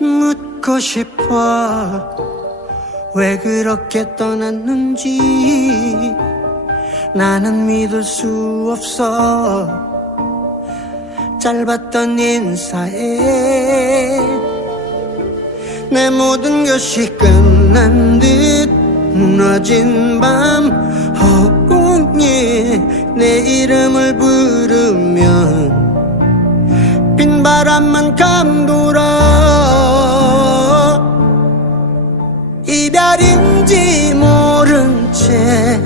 묻고 싶어. 왜 그렇게 떠났는지 나는 믿을 수 없어 짧았던 인사에 내 모든 것이 끝난 듯 무너진 밤 허공에 내 이름을 부르면 빈 바람만 감돌아 이별인지 모른 채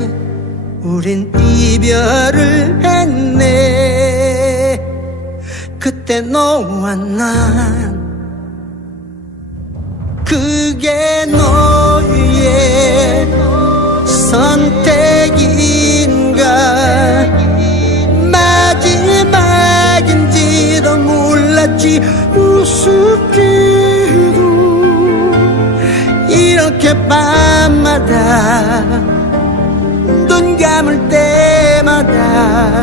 우린 이별을 때 너와 난 그게 너의 선택인가? 마지막인지도 몰랐지. 우습게도 이렇게 밤마다 눈 감을 때마다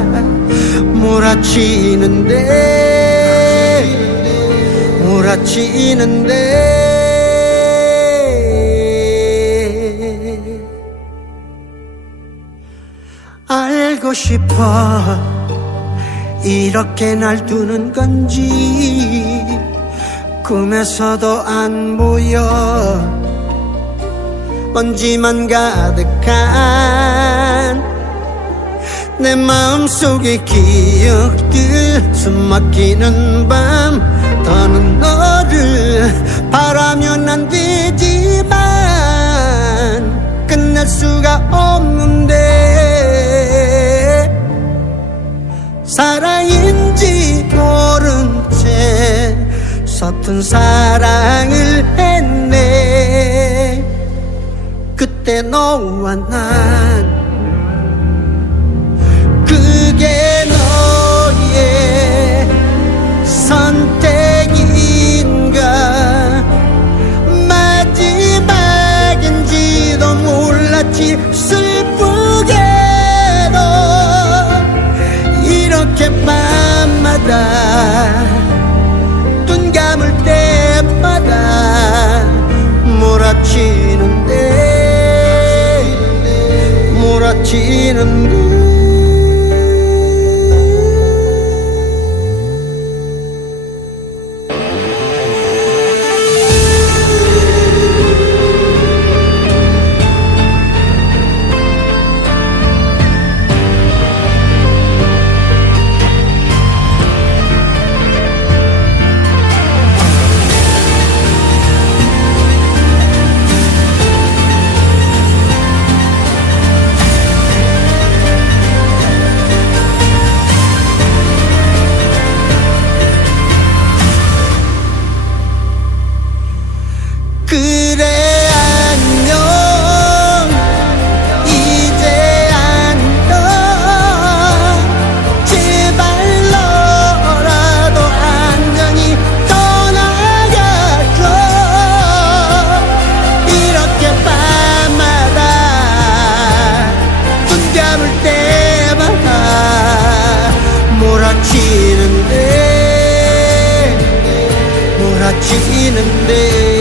몰아치는데 몰아치는데. 알고 싶어 이렇게 날 두는 건지. 꿈에서도 안 보여 먼지만 가득한 내 마음속의 기억들 숨막히는 밤 더는 바라면 안 되지만 끝낼 수가 없는데 사랑인지 모른 채 서툰 사랑을 했네. 그때 너와 난 몰랐지 슬프게도 이렇게 밤마다 눈 감을 때마다 몰아치는데 몰아치는데 몰아치는데